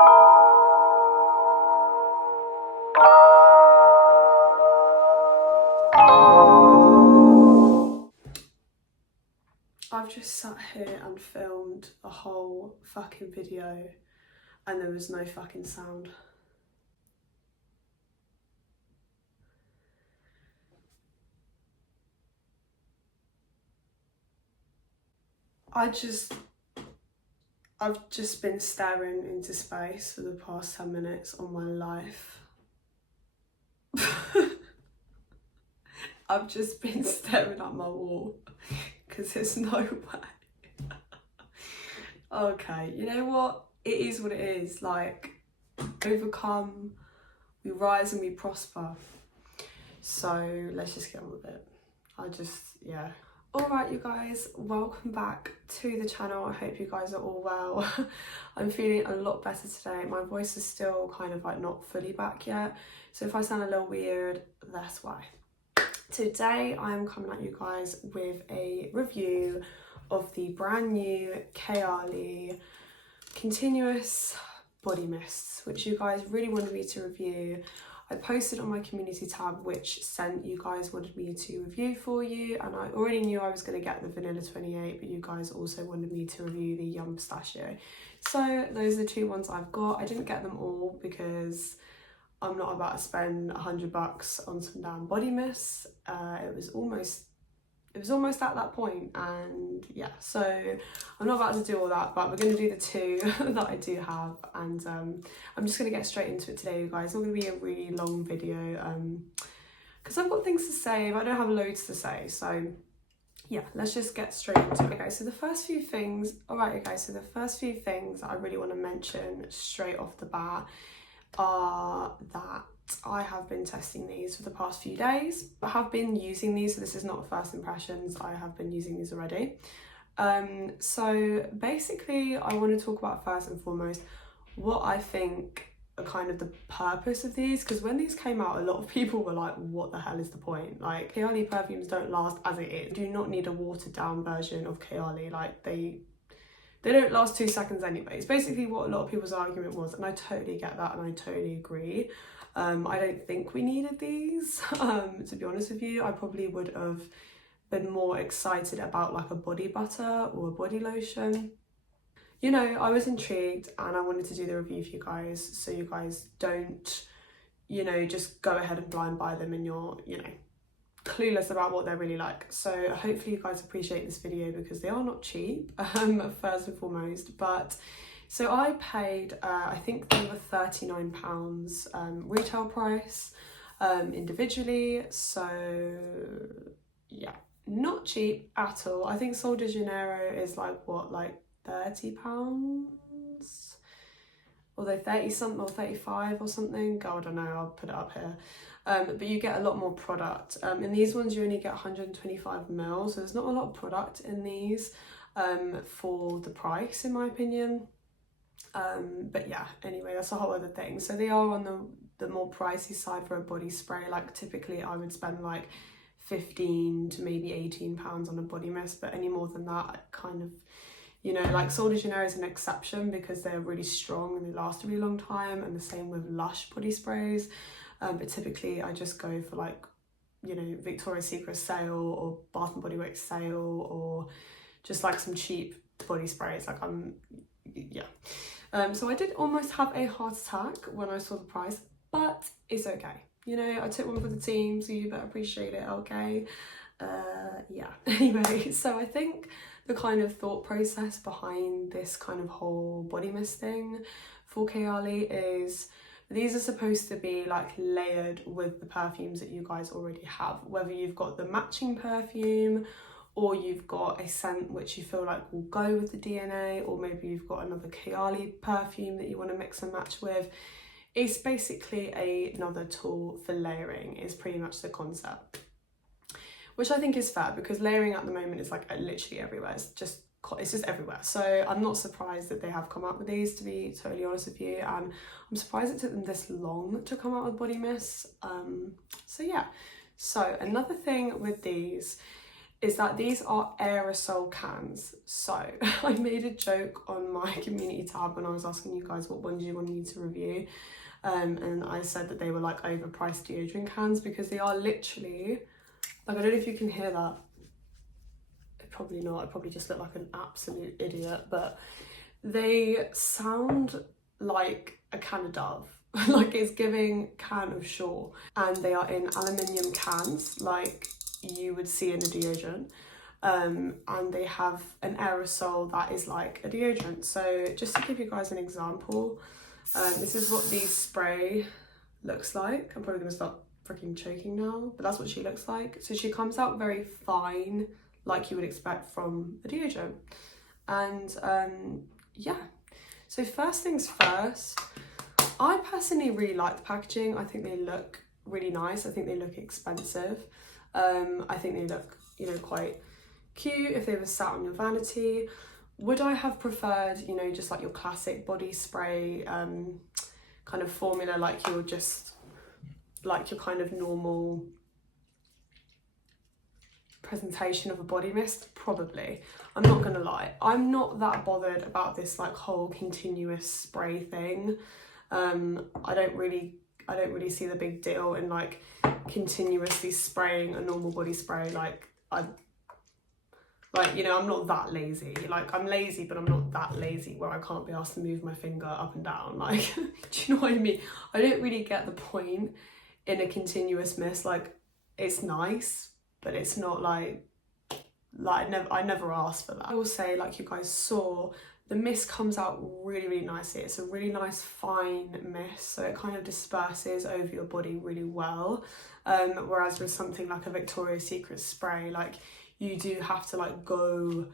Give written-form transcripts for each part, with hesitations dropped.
I've just sat here and filmed a whole fucking video and there was no fucking sound. I've just been staring into space for the past 10 minutes on my life. I've just been staring at my wall because there's no way. Okay, you know what? It is what it is. Like, overcome, we rise and we prosper. So let's just get on with it. Yeah. Alright you guys, welcome back to the channel. I hope you guys are all well. I'm feeling a lot better today. My voice is still kind of like not fully back yet. So if I sound a little weird, that's why. Today I'm coming at you guys with a review of the brand new Kayali Continuous Body Mists, which you guys really wanted me to review. I posted on my community tab which scent you guys wanted me to review for you, and I already knew I was going to get the Vanilla 28, but you guys also wanted me to review the Yum Pistachio. So those are the two ones I've got. I didn't get them all because I'm not about to spend $100 on some damn body mists. It was almost at that point, and yeah, so I'm not about to do all that, but we're going to do the two that I do have, and I'm just going to get straight into it today, you guys. It's not going to be a really long video because I've got things to say, but I don't have loads to say, so yeah, let's just get straight into it. Okay, so the first few things that I really want to mention straight off the bat are that I have been testing these for the past few days. I have been using these, so this is not first impressions. I have been using these already. So basically I want to talk about first and foremost what I think are kind of the purpose of these, because when these came out a lot of people were like, what the hell is the point? Like, Kayali perfumes don't last as it is. You do not need a watered down version of Kayali. Like, they don't last 2 seconds anyway. It's basically what a lot of people's argument was, and I totally get that and I totally agree. I don't think we needed these, to be honest with you. I probably would have been more excited about like a body butter or a body lotion. You know, I was intrigued and I wanted to do the review for you guys, so you guys don't, you know, just go ahead and blind buy them and you're, you know, clueless about what they're really like. So hopefully you guys appreciate this video because they are not cheap, first and foremost. But so I paid I think they were £39 retail price individually, so yeah, not cheap at all. I think Sol de Janeiro is like what, like £30, although 30 something or 35 or something. God, I don't know, I'll put it up here. But you get a lot more product. In these ones you only get 125 ml, so there's not a lot of product in these for the price, in my opinion. But yeah, anyway, that's a whole other thing. So they are on the more pricey side for a body spray. Like, typically I would spend like 15 to maybe £18 on a body mist, but any more than that, I kind of, you know, like Sol de Janeiro is an exception because they're really strong and they last a really long time, and the same with Lush body sprays. But typically I just go for like, you know, Victoria's Secret sale or Bath and Body Works sale, or just like some cheap body sprays. Like, yeah. So I did almost have a heart attack when I saw the price, but it's okay. You know, I took one for the team, so you better appreciate it, okay? Yeah, anyway, so I think the kind of thought process behind this kind of whole body mist thing for Kayali is these are supposed to be like layered with the perfumes that you guys already have, whether you've got the matching perfume or you've got a scent which you feel like will go with the DNA, or maybe you've got another Kayali perfume that you want to mix and match with. It's basically another tool for layering, is pretty much the concept, which I think is fair because layering at the moment is like literally everywhere. It's just everywhere. So I'm not surprised that they have come out with these, to be totally honest with you, and I'm surprised it took them this long to come out with body mists. So yeah, so another thing with these is that these are aerosol cans. So I made a joke on my community tab when I was asking you guys what ones you wanted me to review, and I said that they were like overpriced deodorant cans, because they are literally, like, I don't know if you can hear that. Probably not, I probably just look like an absolute idiot, but they sound like a can of Dove. Like, it's giving can of Shore, and they are in aluminium cans like you would see in a deodorant, and they have an aerosol that is like a deodorant. So just to give you guys an example, this is what the spray looks like. I'm probably gonna start freaking choking now, but that's what she looks like. So she comes out very fine, like you would expect from a deodorant. And yeah, so first things first, I personally really like the packaging. I think they look really nice. I think they look expensive. I think they look, you know, quite cute if they were sat on your vanity. Would I have preferred, you know, just like your classic body spray kind of formula, like your kind of normal presentation of a body mist? Probably. I'm not gonna lie, I'm not that bothered about this like whole continuous spray thing. I don't really see the big deal in like continuously spraying a normal body spray. You know, I'm not that lazy. Like, I'm lazy, but I'm not that lazy where I can't be asked to move my finger up and down. Like, do you know what I mean? I don't really get the point in a continuous mist. Like, it's nice, but it's not like I never asked for that. I will say, like you guys saw, the mist comes out really, really nicely. It's a really nice fine mist, so it kind of disperses over your body really well. Whereas with something like a Victoria's Secret spray, like, you do have to like go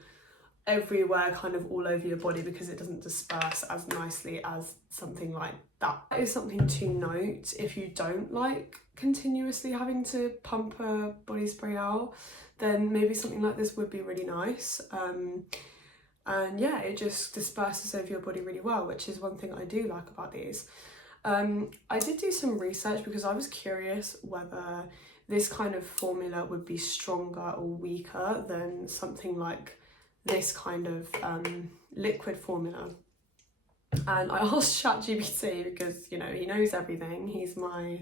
everywhere, kind of all over your body, because it doesn't disperse as nicely as something like that. That is something to note if you don't like continuously having to pump a body spray out, then maybe something like this would be really nice. And yeah, it just disperses over your body really well, which is one thing I do like about these. I did do some research because I was curious whether this kind of formula would be stronger or weaker than something like this kind of liquid formula. And I asked ChatGPT because, you know, he knows everything. He's my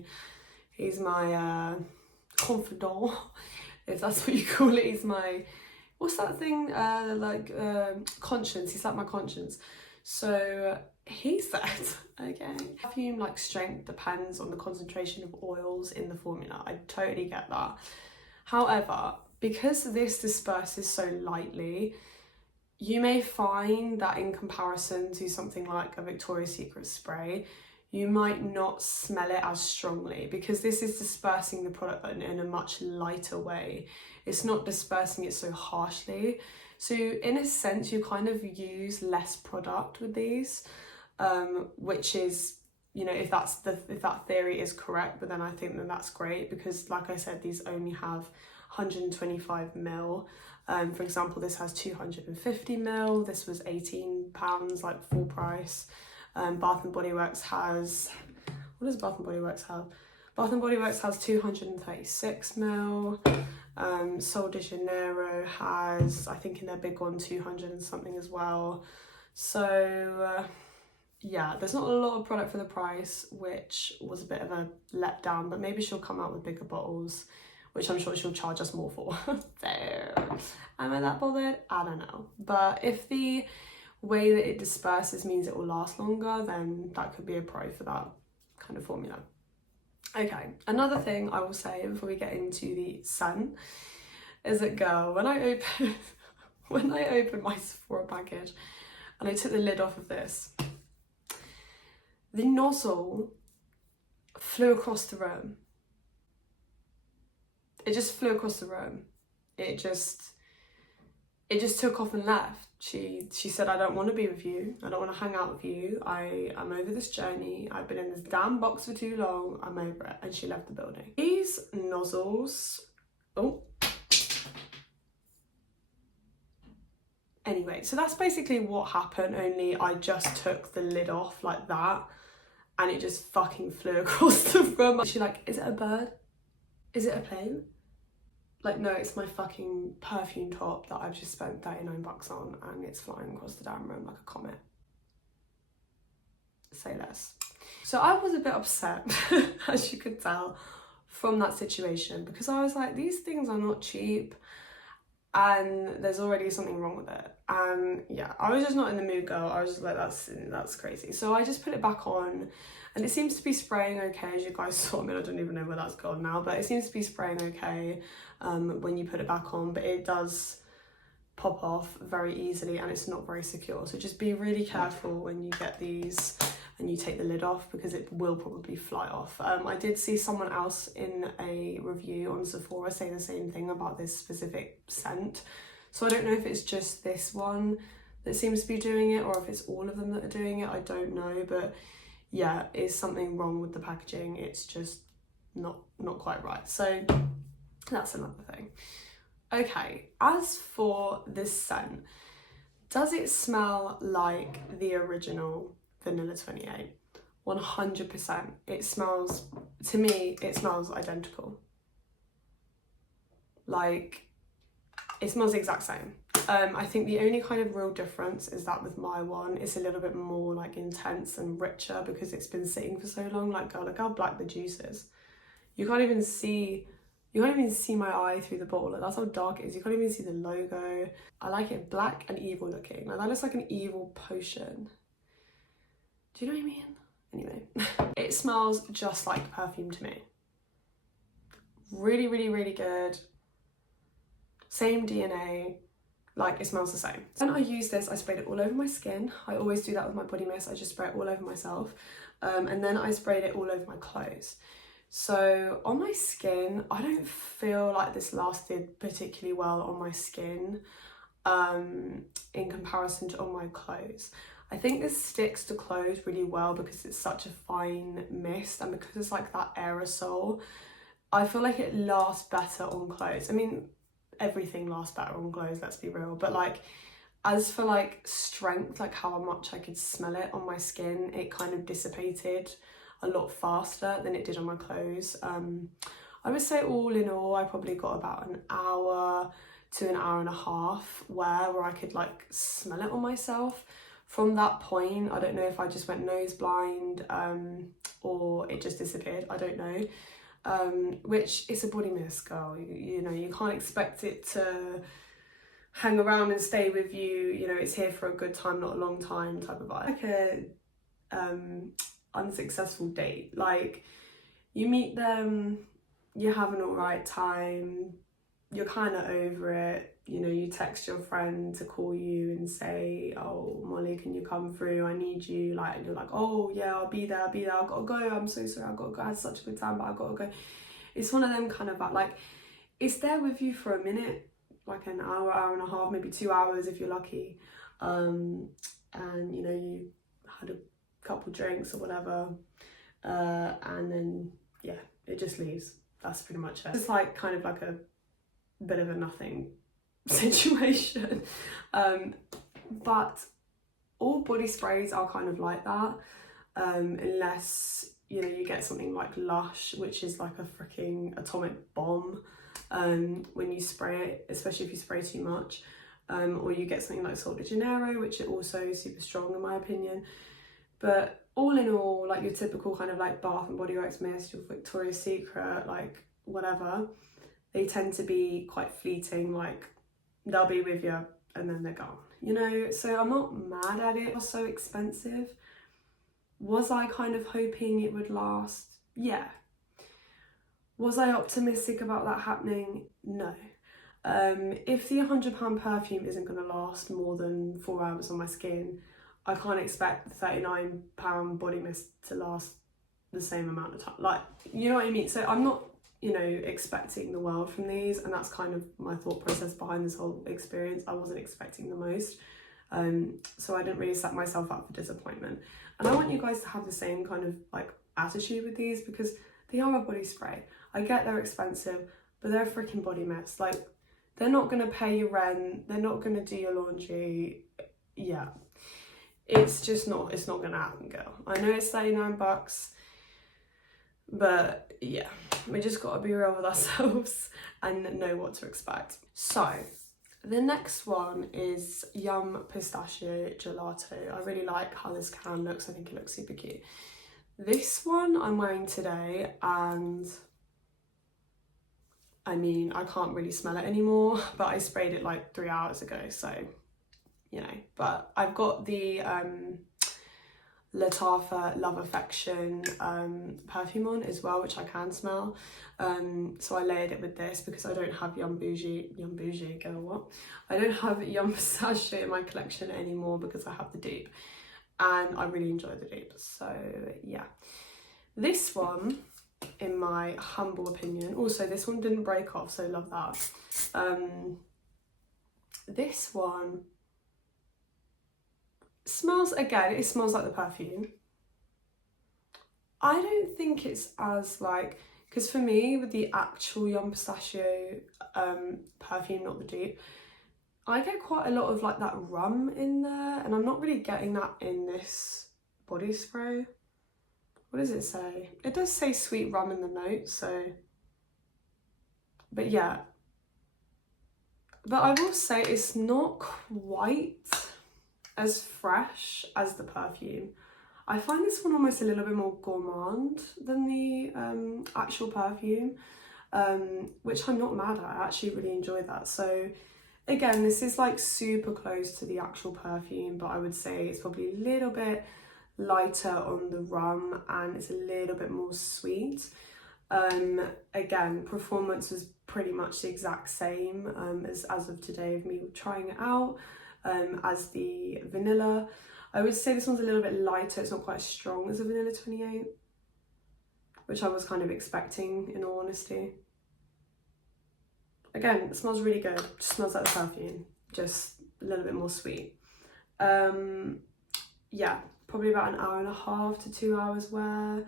confidant, if that's what you call it. He's my, what's that thing, conscience. He's like my conscience. So he said, okay, perfume like strength depends on the concentration of oils in the formula. I totally get that. However, because this disperses so lightly, you may find that in comparison to something like a Victoria's Secret spray, you might not smell it as strongly, because this is dispersing the product in a much lighter way. It's not dispersing it so harshly. So in a sense, you kind of use less product with these, which is, you know, if that theory is correct, but then I think that that's great, because like I said, these only have 125 ml. For example, this has 250 ml. This was £18, like full price. Bath and Body Works has, what does Bath and Body Works have? Bath and Body Works has 236 ml. Sol de Janeiro has, I think in their big one, 200 and something as well. So yeah, there's not a lot of product for the price, which was a bit of a letdown, but maybe she'll come out with bigger bottles, which I'm sure she'll charge us more for. So am I that bothered? I don't know. But if the way that it disperses means it will last longer, then that could be a pro for that kind of formula. Okay, another thing I will say before we get into the scent is that, girl, when I opened my SEPHORA package and I took the lid off of this, the nozzle flew across the room. It just flew across the room. It just took off and left. She said, I don't want to be with you. I don't want to hang out with you. I'm over this journey. I've been in this damn box for too long. I'm over it. And she left the building. These nozzles, oh. Anyway, so that's basically what happened, only I just took the lid off like that and it just fucking flew across the room. She's like, is it a bird? Is it a plane? Like, no, it's my fucking perfume top that I've just spent 39 bucks on and it's flying across the damn room like a comet. Say less. So I was a bit upset, as you could tell, from that situation, because I was like, these things are not cheap and there's already something wrong with it. And yeah, I was just not in the mood, girl. I was just like, that's crazy. So I just put it back on and it seems to be spraying okay, as you guys saw. I mean, I don't even know where that's gone now, but it seems to be spraying okay when you put it back on, but it does pop off very easily and it's not very secure. So just be really careful when you get these and you take the lid off, because it will probably fly off. I did see someone else in a review on Sephora say the same thing about this specific scent. So I don't know if it's just this one that seems to be doing it or if it's all of them that are doing it. I don't know, but yeah, is something wrong with the packaging. It's just not quite right. So that's another thing. Okay, as for this scent, does it smell like the original Vanilla 28? 100%. It smells, to me, it smells identical. Like, it smells the exact same. I think the only kind of real difference is that with my one, it's a little bit more like intense and richer because it's been sitting for so long. Like, girl, look how black the juice is. You can't even see my eye through the bottle. Like, that's how dark it is. You can't even see the logo. I like it black and evil looking. Like, that looks like an evil potion. Do you know what I mean? Anyway, it smells just like perfume to me. Really, really, really good. Same DNA. Like, it smells the same. When I use this, I sprayed it all over my skin. I always do that with my body mist. I just spray it all over myself. And then I sprayed it all over my clothes. So on my skin, I don't feel like this lasted particularly well on my skin in comparison to on my clothes. I think this sticks to clothes really well because it's such a fine mist and because it's like that aerosol. I feel like it lasts better on clothes. I mean, everything lasts better on clothes, let's be real. But like, as for like strength, like how much I could smell it on my skin, it kind of dissipated a lot faster than it did on my clothes. I would say all in all, I probably got about an hour to an hour and a half where I could like smell it on myself. From that point, I don't know if I just went nose blind or it just disappeared, I don't know. Which is a body mist, girl. You know, you can't expect it to hang around and stay with you. You know, it's here for a good time, not a long time type of vibe. Like a unsuccessful date. Like, you meet them, you have an alright time, you're kind of over it. You know, you text your friend to call you and say, oh, Molly, can you come through? I need you. Like, and you're like, oh yeah, I'll be there. I've got to go. I'm so sorry. I've got to go. I had such a good time, but I've got to go. It's one of them kind of like, it's there with you for a minute, like an hour, hour and a half, maybe 2 hours if you're lucky. And you know, you had a couple drinks or whatever. And then, yeah, it just leaves. That's pretty much it. It's like kind of like a bit of a nothing situation. But all body sprays are kind of like that, unless, you know, you get something like Lush, which is like a freaking atomic bomb when you spray it, especially if you spray too much, or you get something like Sol de Janeiro, which is also super strong in my opinion. But all in all, like your typical kind of like Bath and Body Works mist, your Victoria's Secret, like whatever, they tend to be quite fleeting. Like, they'll be with you and then they're gone, you know. So I'm not mad at it. It was so expensive. Was I kind of hoping it would last? Yeah. Was I optimistic about that happening? No. If the £100 perfume isn't going to last more than 4 hours on my skin, I can't expect the £39 body mist to last the same amount of time. Like, you know what I mean? So I'm not, you know, expecting the world from these, and that's kind of my thought process behind this whole experience. I wasn't expecting the most, so I didn't really set myself up for disappointment. And I want you guys to have the same kind of like attitude with these, because they are a body spray. I get they're expensive, but they're a freaking body mist. Like, they're not gonna pay your rent, they're not gonna do your laundry. Yeah, it's just not, it's not gonna happen, girl. I know it's 39 bucks. But yeah, we just gotta be real with ourselves and know what to expect. So the next one is Yum Pistachio Gelato. I really like how this can looks. I think it looks super cute. This one I'm wearing today, and I mean, I can't really smell it anymore, but I sprayed it like 3 hours ago, so, you know. But I've got the Lattafa Love Affection perfume on as well, which I can smell. So I layered it with this because I don't have Yum Bougie, go what? I don't have Yum Pistachio in my collection anymore because I have the dupe, and I really enjoy the dupe. So yeah, this one, in my humble opinion, also this one didn't break off, so love that. This one smells, again, it smells like the perfume. I don't think it's as like, because for me, with the actual Yum Pistachio perfume, not the dupe, I get quite a lot of like that rum in there, and I'm not really getting that in this body spray. What does it say? It does say sweet rum in the notes, so, but yeah. But I will say it's not quite as fresh as the perfume. I find this one almost a little bit more gourmand than the actual perfume, which I'm not mad at. I actually really enjoy that. So again, this is like super close to the actual perfume, but I would say it's probably a little bit lighter on the rum and it's a little bit more sweet. Again, performance was pretty much the exact same as of today of me trying it out, as the vanilla. I would say this one's a little bit lighter. It's not quite as strong as a vanilla 28, which I was kind of expecting, in all honesty. Again, it smells really good. It just smells like the perfume, just a little bit more sweet. Yeah, probably about an hour and a half to 2 hours wear.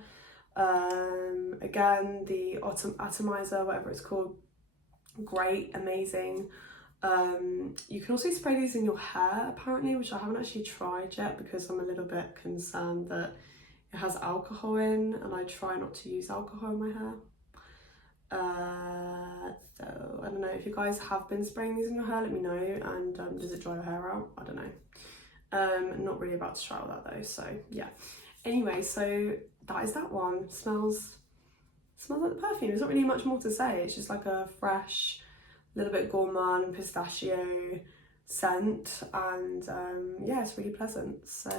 Again, the atomizer, whatever it's called, great, amazing. You can also spray these in your hair apparently, which I haven't actually tried yet because I'm a little bit concerned that it has alcohol in, and I try not to use alcohol in my hair. So I don't know, if you guys have been spraying these in your hair, let me know. And does it dry your hair out? I don't know. I'm not really about to try all that though, so yeah. Anyway, so that is that one. Smells like the perfume. There's not really much more to say. It's just like a fresh, little bit gourmand pistachio scent, and yeah, it's really pleasant. So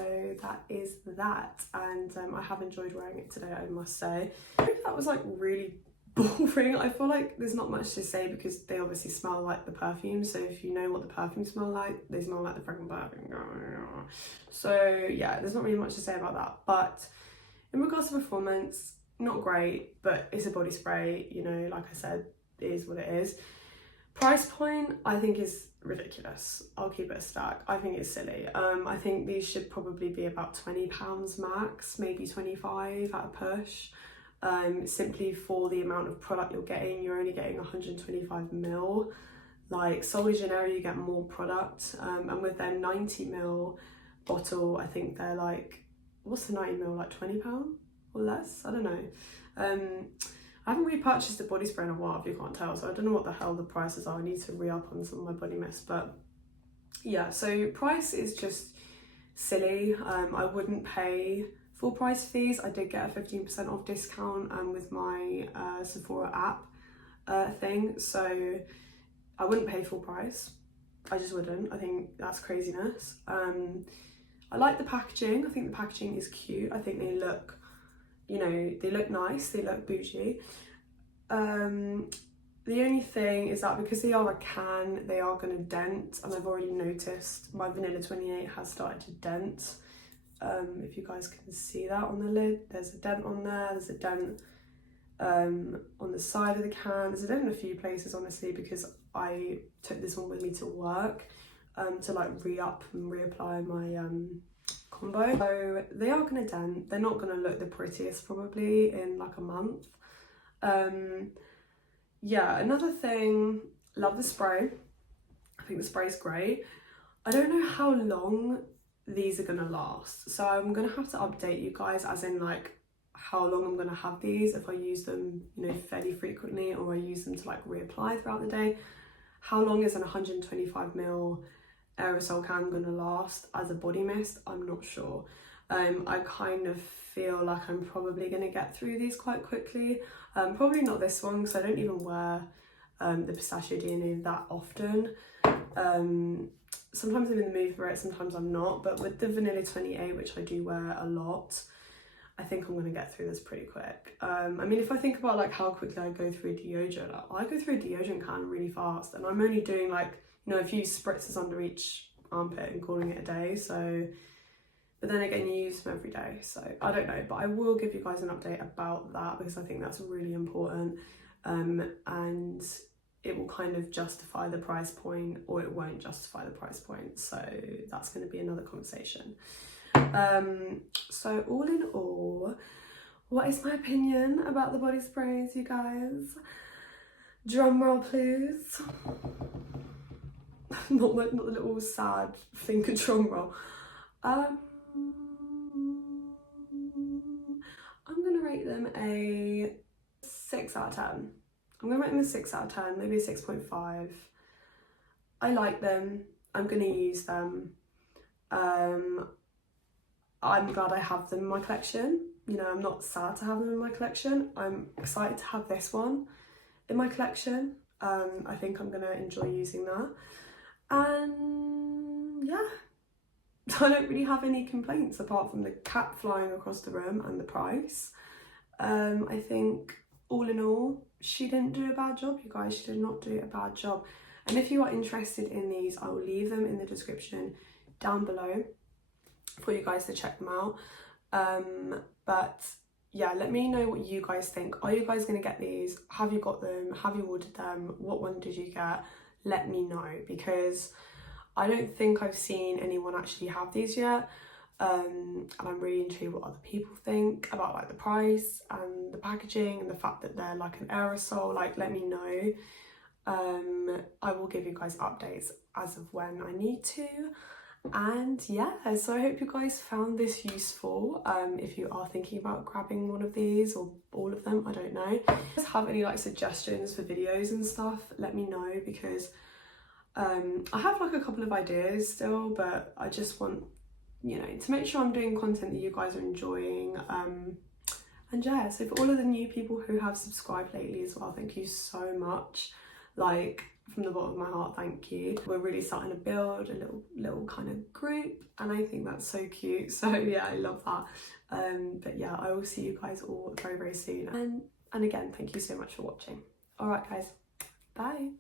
that is that, and I have enjoyed wearing it today, I must say. I think that was like really boring. I feel like there's not much to say because they obviously smell like the perfume, so if you know what the perfume smell like, they smell like the freaking perfume. So yeah, there's not really much to say about that. But in regards to performance, not great, but it's a body spray, you know, like I said, it is what it is. Price point, I think, is ridiculous. I'll keep it a stack. I think it's silly. I think these should probably be about £20 max, maybe 25 at a push. Simply for the amount of product you're getting. You're only getting 125ml. Like Sol de Janeiro, you get more product, and with their 90ml bottle, I think they're like, what's the 90ml, like £20 or less? I don't know. I haven't repurchased a body spray in a while, if you can't tell, so I don't know what the hell the prices are. I need to re-up on some of my body mist, but yeah, so price is just silly. I wouldn't pay full price fees. I did get a 15% off discount with my SEPHORA app thing, so I wouldn't pay full price. I just wouldn't. I think that's craziness. I like the packaging. I think the packaging is cute. I think they look, you know, they look nice, they look bougie. The only thing is that because they are a can, they are going to dent, and I've already noticed my vanilla 28 has started to dent. If you guys can see that on the lid, there's a dent on there, there's a dent on the side of the can, there's a dent in a few places honestly, because I took this one with me to work to like re-up and reapply my combo. So they are going to dent. They're not going to look the prettiest probably in like a month. Yeah, another thing, love the spray. I think the spray is great. I don't know how long these are going to last, so I'm going to have to update you guys, as in like how long I'm going to have these, if I use them, you know, fairly frequently, or I use them to like reapply throughout the day. How long is an 125ml aerosol can going to last as a body mist? I'm not sure. I kind of feel like I'm probably going to get through these quite quickly. Probably not this one, because I don't even wear the Pistachio DNA that often. Sometimes I'm in the mood for it, sometimes I'm not, but with the Vanilla 28, which I do wear a lot, I think I'm going to get through this pretty quick. I mean, if I think about like how quickly I go through a deodorant, I go through a deodorant can really fast, and I'm only doing like, you know, a few spritzes under each armpit and calling it a day. So, but then again, you use them every day, so I don't know, but I will give you guys an update about that, because I think that's really important, and it will kind of justify the price point, or it won't justify the price point, so that's going to be another conversation. So all in all, what is my opinion about the body sprays, you guys? Drum roll, please. not the little sad finger drum roll. I'm gonna rate them a 6 out of 10. I'm gonna rate them a 6 out of 10, maybe a 6.5. I like them. I'm gonna use them. I'm glad I have them in my collection. You know, I'm not sad to have them in my collection. I'm excited to have this one in my collection. I think I'm gonna enjoy using that. And yeah, I don't really have any complaints apart from the cat flying across the room and the price. I think all in all, she didn't do a bad job, you guys. She did not do a bad job. And if you are interested in these, I will leave them in the description down below for you guys to check them out. But yeah, let me know what you guys think. Are you guys going to get these? Have you got them? Have you ordered them? What one did you get? Let me know, because I don't think I've seen anyone actually have these yet. And I'm really intrigued what other people think about like the price and the packaging and the fact that they're like an aerosol. Like, let me know. I will give you guys updates as of when I need to. And yeah, so I hope you guys found this useful. If you are thinking about grabbing one of these or all of them, I don't know. If you guys have any like suggestions for videos and stuff, let me know, because I have like a couple of ideas still, but I just want, you know, to make sure I'm doing content that you guys are enjoying. And yeah, so for all of the new people who have subscribed lately as well, thank you so much. Like, from the bottom of my heart, thank you. We're really starting to build a little kind of group, and I think that's so cute. So yeah, I love that. But yeah, I will see you guys all very, very soon. And again, thank you so much for watching. All right, guys, bye.